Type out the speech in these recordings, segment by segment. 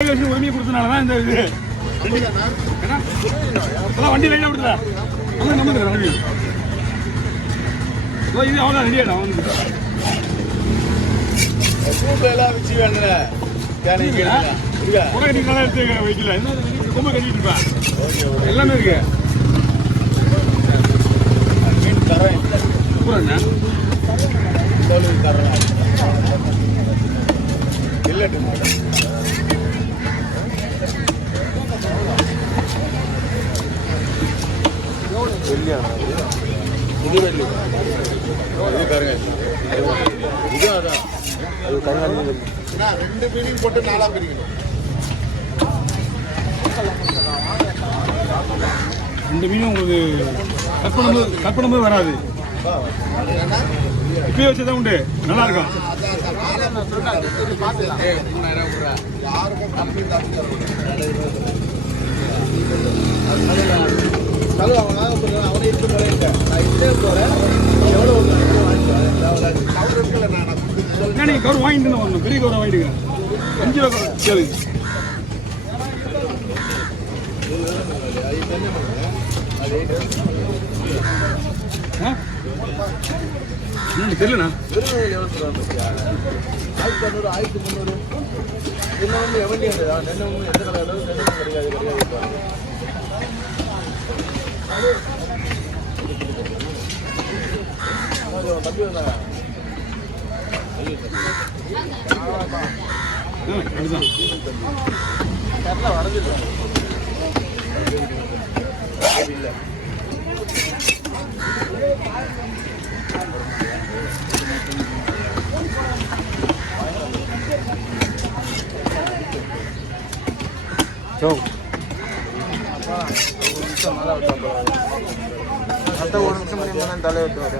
உரிமையை கொடுத்தனாலதான் இந்த இது வண்டி லைனா விடுதா நம்ம வண்டி இது அவ்வளோ ரெடியாடா வந்து வச்சு வேணுல கட்டிக்கலாம் எடுத்து வைக்கல ரொம்ப கட்டிட்டு இருப்பேன் எல்லாமே இருக்கு தரேன் தரேன் இல்லட்டு இது வெள்ளி இது பாருங்க இது அதான் அது கருங்காலி ரெண்டு மீனிங் போட்டு 4 பிரிக்கணும் ரெண்டு மீனும் உங்களுக்கு கட் பண்ணும்போது வராது இப்பயே வச்சதான் உண்டு நல்லா இருக்கும் நீங்க கவர் வாங்கிட்டு வரணும் பெரிய கவரை வாங்கிடுங்க 5 ரூபா கேளு தெரியலண்ணா 1500 1300 இன்னும் எவண்டி எந்த கலர் கிடைக்காது ஒரு நிமிஷம் தலை விட்டு வர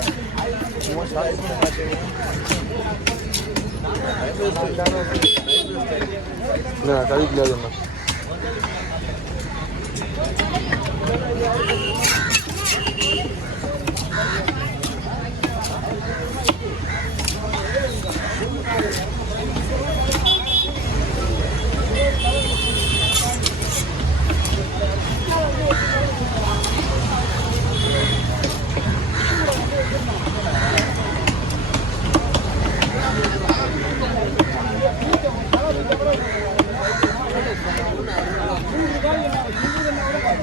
கழிக்கல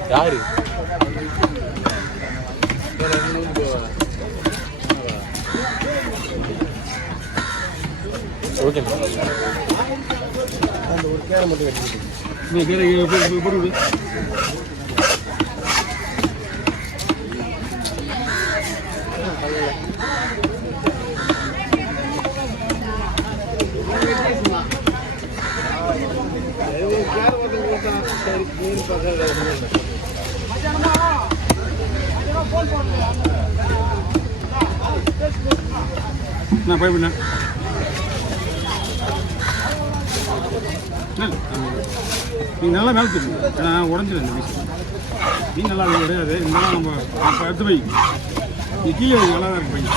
யாரு ஓகே அந்த ஒரு கேரை மட்டும் வெட்டிட்டு நீ கேரை போடு நான் போய் பண்ண நீ நல்லா வேலை தெரியும் நான் உடஞ்சிடும் இந்த பீஸ் நீ நல்லா அது கிடையாது இருந்தாலும் நம்ம இப்போ எடுத்து போய் நீ கீழே நல்லா தான் இருக்கு பையன்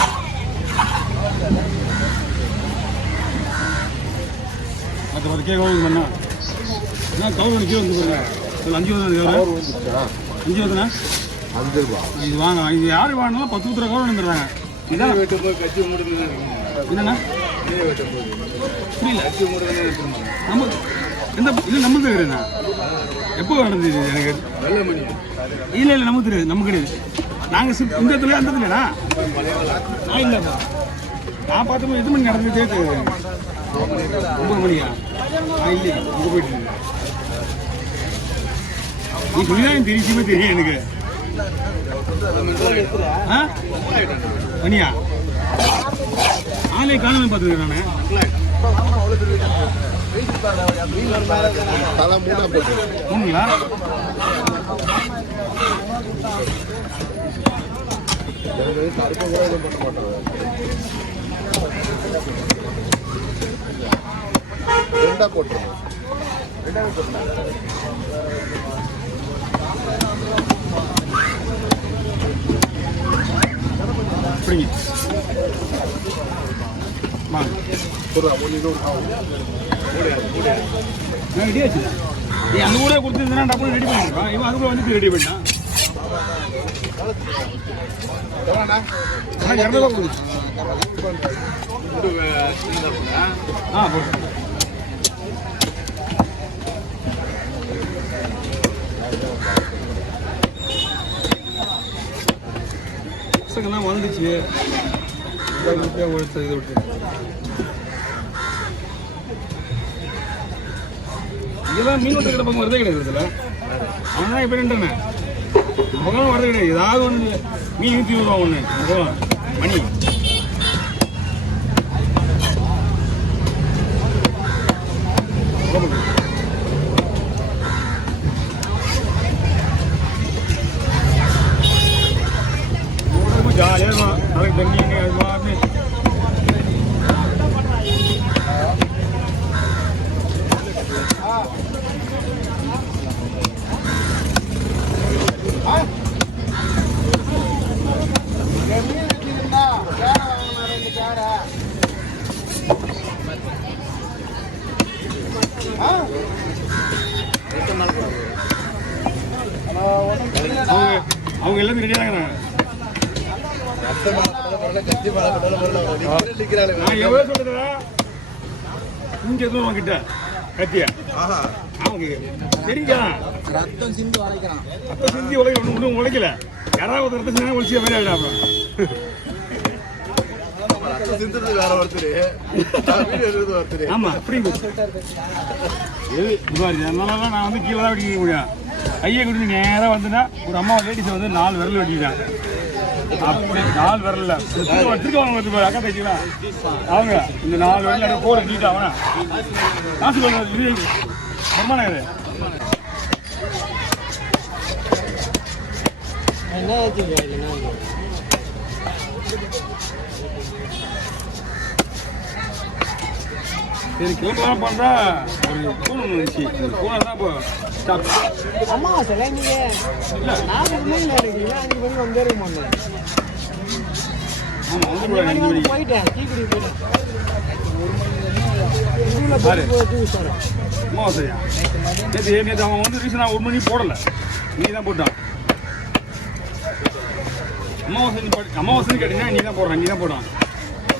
மற்ற கேட்க பண்ணா என்ன கவர் கீழே வந்து பாருங்க 5 வருதுண்ணா 5 ரூபா இது வாங்க இது யாரு வாங்கினாலும் 10 ரூபா கவர் வந்துடுறாங்க இதான் என்னண்ணா புரியல நம்ம எந்த இல்லை நம்ம தெரியுதுண்ணா எப்போ நடந்தது எனக்கு இல்லை நமக்கு தெரியாது நமக்கு கிடையாது நாங்கள் இந்த இடத்துல அந்த இடத்துலண்ணா இல்லைப்பா நான் பார்த்தப்போ 8 மணி நடந்ததே தெரியாது 9 மணியா இல்லை இங்கே போயிட்டு நீ சொல்லிதான் தெரியுமே தெரியும் எனக்கு மணியா ஆளே காணாம பார்த்துருக்கேன் மூணுங்களா போட்டுருவோம் அப்படிங்க வாங்க நான் ரெடி ஆச்சு நீ அந்த ஊரே கொடுத்துருந்தா டப்பு ரெடி பண்ணிருப்பான் இவன் அதுக்குள்ள வந்து ரெடி பண்ணான் 200 ரூபா கொடுத்து போட்டு பசங்கெல்லாம் வந்துச்சு ஒருத்தர் இதை விட்டு இதெல்லாம் மீன் வந்த பக்கம் வரதே கிடையாது இதில் அவன் தான் இப்போ நின்றுனே பக்கம் வரதே கிடையாது ஏதாவது ஒன்று மீன் 120 ரூபா ஒன்று மணி ஜாலியாக இருக்கும் அதுக்கு தண்ணி அது மாதிரி அவங்க எல்லாமே ரெடியாக இருக்கிறாங்க எவ்வளோ சொல்றா இங்க எதுவும் கிட்ட கத்தியா தெரியுதா ரத்தம் சிந்தி உழைக்கிறான் ரத்தம் சிந்தி உழைக்க ஒன்றும் உழைக்கல யாராவது ஒரு ரத்தம் சிந்தி ஒழிச்சிய மாதிரி ஆகிடும் அப்புறம் ஆமா அப்படி அதனாலதான் நான் வந்து கீழே தான் வெட்டிக்க முடியும் கையை கொடுத்து நேரம் வந்துன்னா ஒரு அம்மா லேடிஸ் வந்து 4 விரல் வெட்டிட்டான் அப்படி 4 விரல்ல திருக்கவங்க அக்கா தைக்கலாம் அவங்க இந்த 4 விரல் போட நீட்டா அவனா காசு வருமானம் இது சரி கிளம்பலாம் பண்றா ஒரு பூனை வந்துச்சு பூனை தான் இப்போ அம்மா சார் நீங்க இல்ல நான் முன்னாடி இருக்கீங்க 5 மணி வந்தே இருக்க மாட்டேன் ஆமா வந்து போயிட்டேன் டீ குடி போயிட்டேன் நேற்று அவன் வந்து ரீசன் 1 மணி போடல நீ தான் போட்டான் அமாவாசை கேட்டீங்கன்னா நீ தான் போடுறான் நீ தான் போடான்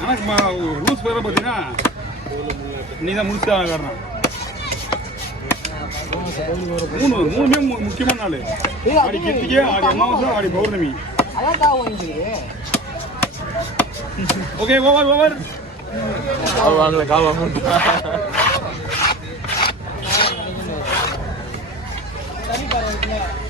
ஆனால் ரூல்ஸ் பேர பார்த்தீங்கன்னா நீ தான் முடிச்சுதான் காரணம் 3 முக்கியமான நாள் ஆடி கிருத்திகை ஆடி அமாவாசை ஆடி பௌர்ணமி ஓகே ஓவர் கால் வாங்க